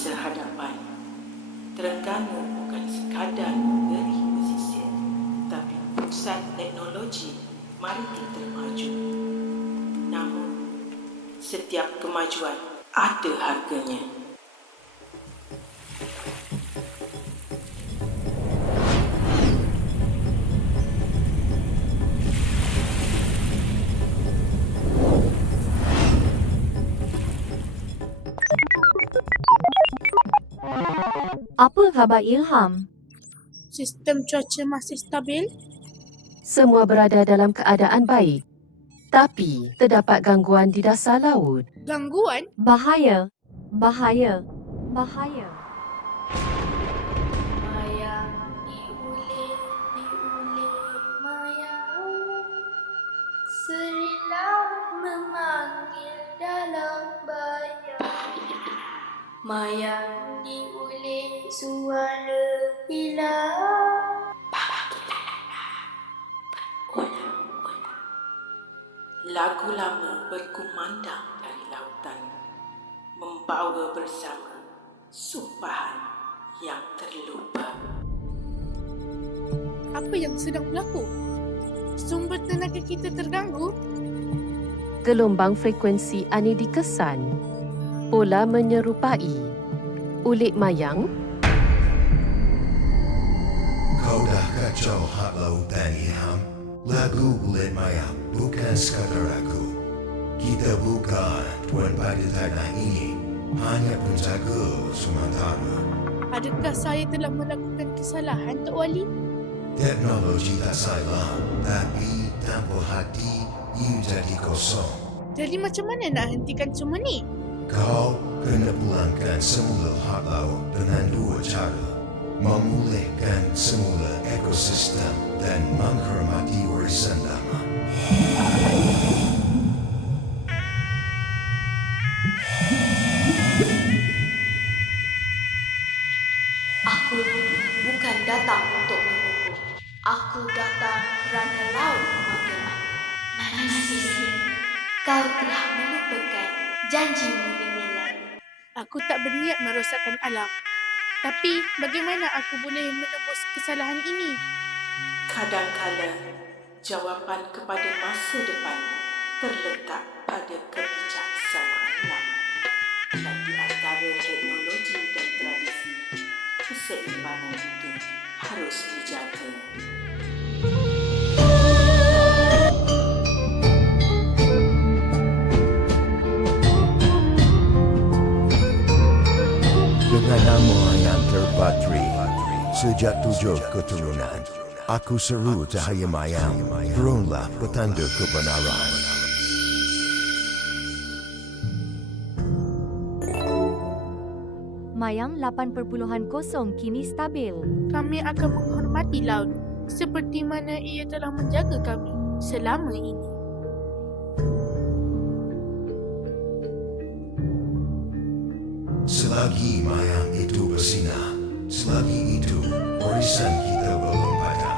sehadapan. Terengganu bukan sekadar memberi pesisir, tapi pusat teknologi maritim termaju. Namun, setiap kemajuan ada harganya. Apa khabar Ilham? Sistem cuaca masih stabil? Semua berada dalam keadaan baik. Tapi terdapat gangguan di dasar laut. Gangguan? Bahaya. Bahaya. Bahaya. Maya diulik Maya, serilau memanggil dalam bayang. Maya diulik suara hilang. Lagu lama berkumandang dari lautan, membawa bersama sumpahan yang terlupa. Apa yang sedang berlaku? Sumber tenaga kita terganggu? Gelombang frekuensi ani dikesan. Pola menyerupai. Ulik mayang. Kau dah kacau hak lautan Ilham. Lagu Ulit Mayang bukan sekadar aku. Kita bukan tuan pada tanah ini, hanya penjaga sementara. Adakah saya telah melakukan kesalahan, Tok Wali? Teknologi tak salah, tapi tanpa hati ia jadi kosong. Jadi macam mana nak hentikan semua ni? Kau kena pulangkan semula hak laut dengan dua cara. Memulihkan semula ekosistem dan menghormati warisan lama. Aku bukan datang untuk menghukum. Aku datang kerana laut memanggil aku. Manusia, kau telah melupakan janjimu dengan laut. Aku tak berniat merosakkan alam. Tapi bagaimana aku boleh menebus kesalahan ini? Kadang-kala, jawapan kepada masa depan terletak pada kebijaksanaan lama. Dan di antara teknologi dan tradisi, keseimbangan itu harus dijaga. Dengan nama yang terpatri, sejak 7 keturunan, aku seru cahaya mayang, turunlah petanda kebenaran. Mayang 8.0 kini stabil. Kami akan menghormati laut seperti mana ia telah menjaga kami selama ini. Selagi mayang itu bersinar, selagi itu warisan kita belum padam.